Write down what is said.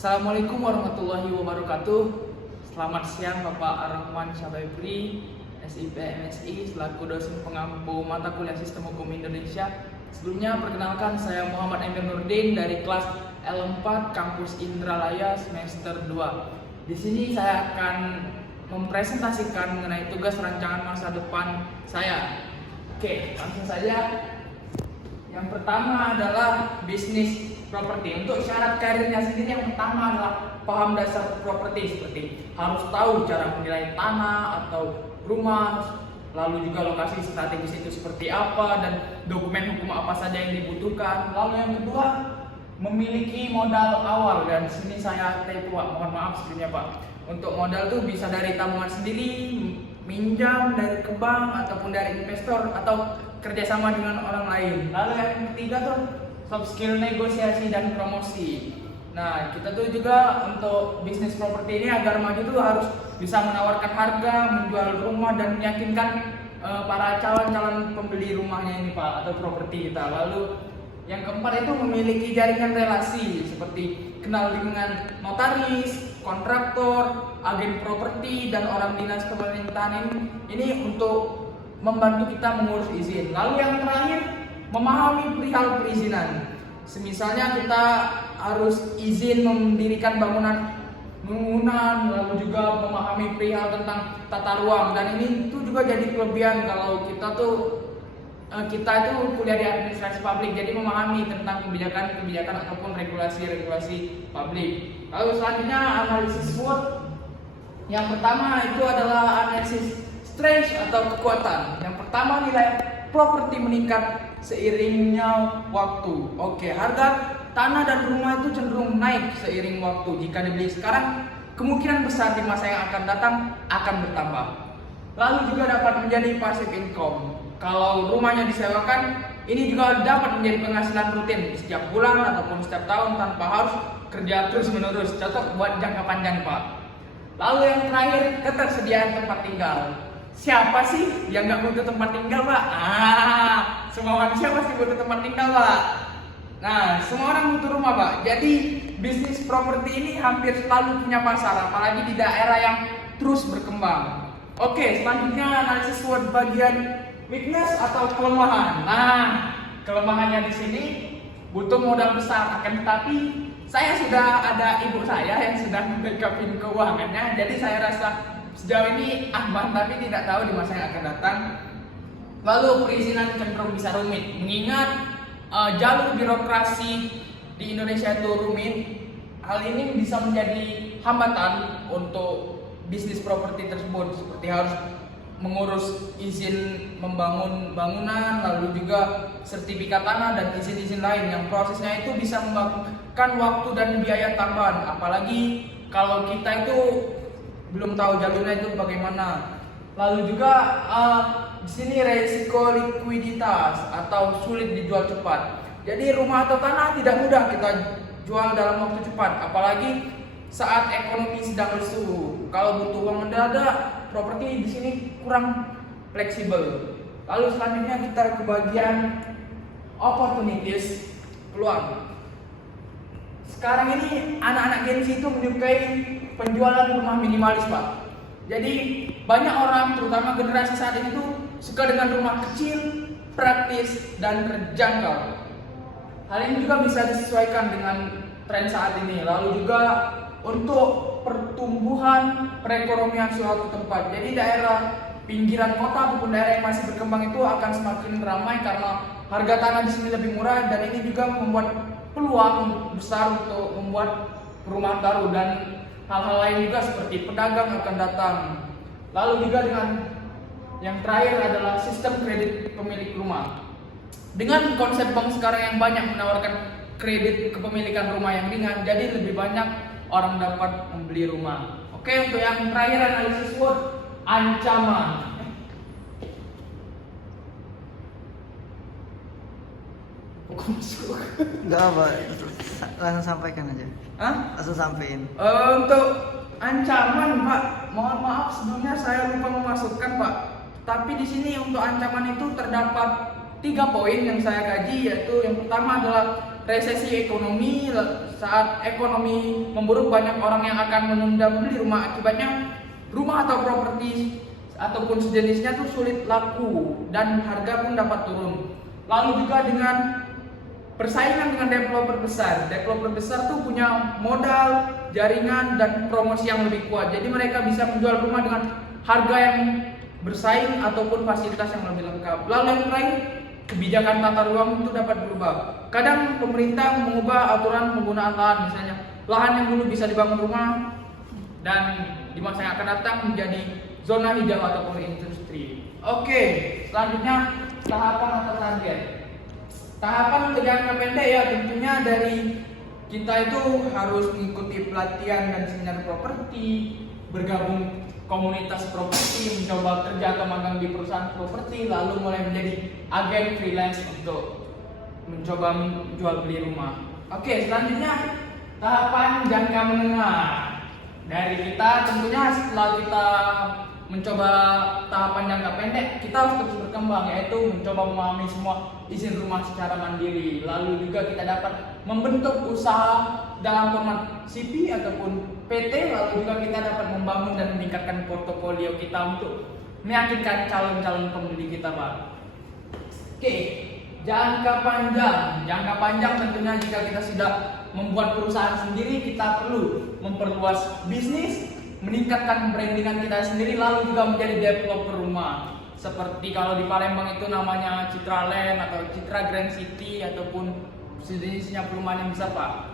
Assalamualaikum warahmatullahi wabarakatuh. Selamat siang Bapak Ar-Rahman Syabaibri, SIP MSI, selaku dosen pengampu mata kuliah Sistem Hukum Indonesia. Sebelumnya perkenalkan, saya Muhammad Emir Nurdin dari kelas L4 Kampus Indralaya semester 2. Di sini saya akan mempresentasikan mengenai tugas rancangan masa depan saya. Oke, langsung saja. Yang pertama adalah bisnis properti. Untuk syarat karirnya sendiri, yang pertama adalah paham dasar properti, seperti harus tahu cara menilai tanah atau rumah, lalu juga lokasi strategis itu seperti apa, dan dokumen hukum apa saja yang dibutuhkan. Lalu yang kedua, memiliki modal awal, dan sini saya typo Pak, mohon maaf sebelumnya Pak. Untuk modal tuh bisa dari tabungan sendiri, minjam dari ke bank, ataupun dari investor, atau kerjasama dengan orang lain. Lalu yang ketiga tuh soft skill negosiasi dan promosi. Nah, kita tuh juga untuk bisnis properti ini agar maju tuh harus bisa menawarkan harga, menjual rumah, dan meyakinkan para calon-calon pembeli rumahnya ini Pak, atau properti kita. Lalu yang keempat itu memiliki jaringan relasi, seperti kenal dengan notaris, kontraktor, agen properti, dan orang dinas pemerintahan ini untuk membantu kita mengurus izin. Lalu yang terakhir, memahami perihal perizinan. Semisalnya kita harus izin mendirikan bangunan, lalu juga memahami perihal tentang tata ruang, dan ini tuh juga jadi kelebihan kalau kita itu kuliah di administrasi publik, jadi memahami tentang kebijakan ataupun regulasi publik. Lalu selanjutnya analisis SWOT. Yang pertama itu adalah analisis strength atau kekuatan. Yang pertama, nilai properti meningkat seiringnya waktu. Oke, harga tanah dan rumah itu cenderung naik seiring waktu. Jika dibeli sekarang, kemungkinan besar di masa yang akan datang akan bertambah. Lalu juga dapat menjadi passive income. Kalau rumahnya disewakan, ini juga dapat menjadi penghasilan rutin setiap bulan ataupun setiap tahun tanpa harus kerja terus-menerus. Cocok buat jangka panjang, Pak. Lalu yang terakhir, ketersediaan tempat tinggal. Siapa sih yang nggak butuh tempat tinggal, Pak? Semua manusia pasti butuh tempat tinggal, Pak. Nah, semua orang butuh rumah, Pak. Jadi bisnis properti ini hampir selalu punya pasar, apalagi di daerah yang terus berkembang. Oke, selanjutnya analisis SWOT bagian weakness atau kelemahan. Nah, kelemahannya di sini butuh modal besar, akan tetapi saya sudah ada ibu saya yang sudah membackup keuangannya, jadi saya rasa sejauh ini aman, tapi tidak tahu di masa yang akan datang. Lalu perizinan cenderung bisa rumit, mengingat jalur birokrasi di Indonesia itu rumit. Hal ini bisa menjadi hambatan untuk bisnis properti tersebut, seperti harus mengurus izin membangun bangunan, lalu juga sertifikat tanah dan izin-izin lain yang prosesnya itu bisa memakan waktu dan biaya tambahan, apalagi kalau kita itu belum tahu jalurnya itu bagaimana. Lalu juga di sini resiko likuiditas atau sulit dijual cepat. Jadi rumah atau tanah tidak mudah kita jual dalam waktu cepat, apalagi saat ekonomi sedang lesu. Kalau butuh uang mendadak, properti di sini kurang fleksibel. Lalu selanjutnya kita ke bagian opportunities, peluang. Sekarang ini anak-anak Gen Z itu menyukai penjualan rumah minimalis, Pak. Jadi banyak orang, terutama generasi saat ini tuh suka dengan rumah kecil, praktis, dan terjangkau. Hal ini juga bisa disesuaikan dengan tren saat ini. Lalu juga untuk pertumbuhan perekonomian suatu tempat. Jadi daerah pinggiran kota ataupun daerah yang masih berkembang itu akan semakin ramai karena harga tanah di sini lebih murah, dan ini juga membuat peluang besar untuk membuat perumahan baru dan hal-hal lain juga seperti pedagang akan datang. Lalu juga dengan yang terakhir adalah sistem kredit pemilik rumah. Dengan konsep bank sekarang yang banyak menawarkan kredit kepemilikan rumah yang ringan, jadi lebih banyak orang dapat membeli rumah. Oke, untuk yang terakhir analisis SWOT, ancaman. Enggak apa, langsung sampaikan aja. Hah? Langsung sampein. Untuk ancaman, Pak, mohon maaf sebelumnya saya lupa memasukkan, Pak. Tapi di sini untuk ancaman itu terdapat 3 poin yang saya kaji, yaitu yang pertama adalah resesi ekonomi, saat ekonomi memburuk, banyak orang yang akan menunda membeli rumah. Akibatnya rumah atau properti ataupun sejenisnya tuh sulit laku dan harga pun dapat turun. Lalu juga dengan persaingan dengan developer besar tuh punya modal, jaringan dan promosi yang lebih kuat. Jadi mereka bisa menjual rumah dengan harga yang bersaing ataupun fasilitas yang lebih lengkap. Lalu yang terakhir, kebijakan tata ruang itu dapat berubah. Kadang pemerintah mengubah aturan penggunaan lahan, misalnya lahan yang dulu bisa dibangun rumah dan di masa yang akan datang menjadi zona hijau ataupun industri. Oke, selanjutnya tahapan atau target. Tahapan untuk jangka pendek ya tentunya dari kita itu harus mengikuti pelatihan dan seminar properti, bergabung komunitas properti, mencoba kerja atau magang di perusahaan properti, lalu mulai menjadi agen freelance untuk mencoba menjual beli rumah. Oke, selanjutnya tahapan jangka menengah. Dari kita tentunya setelah kita mencoba tahapan jangka pendek, kita harus terus berkembang, yaitu mencoba memahami semua izin rumah secara mandiri. Lalu juga kita dapat membentuk usaha dalam format CP ataupun PT, lalu juga kita dapat membangun dan meningkatkan portofolio kita untuk meyakinkan calon-calon pembeli kita, Pak. Oke, jangka panjang. Jangka panjang tentunya jika kita sudah membuat perusahaan sendiri, kita perlu memperluas bisnis, meningkatkan brandingan kita sendiri, lalu juga menjadi developer rumah. Seperti kalau di Palembang itu namanya Citra Land atau Citra Grand City ataupun sejenisnya perumahan yang besar, Pak.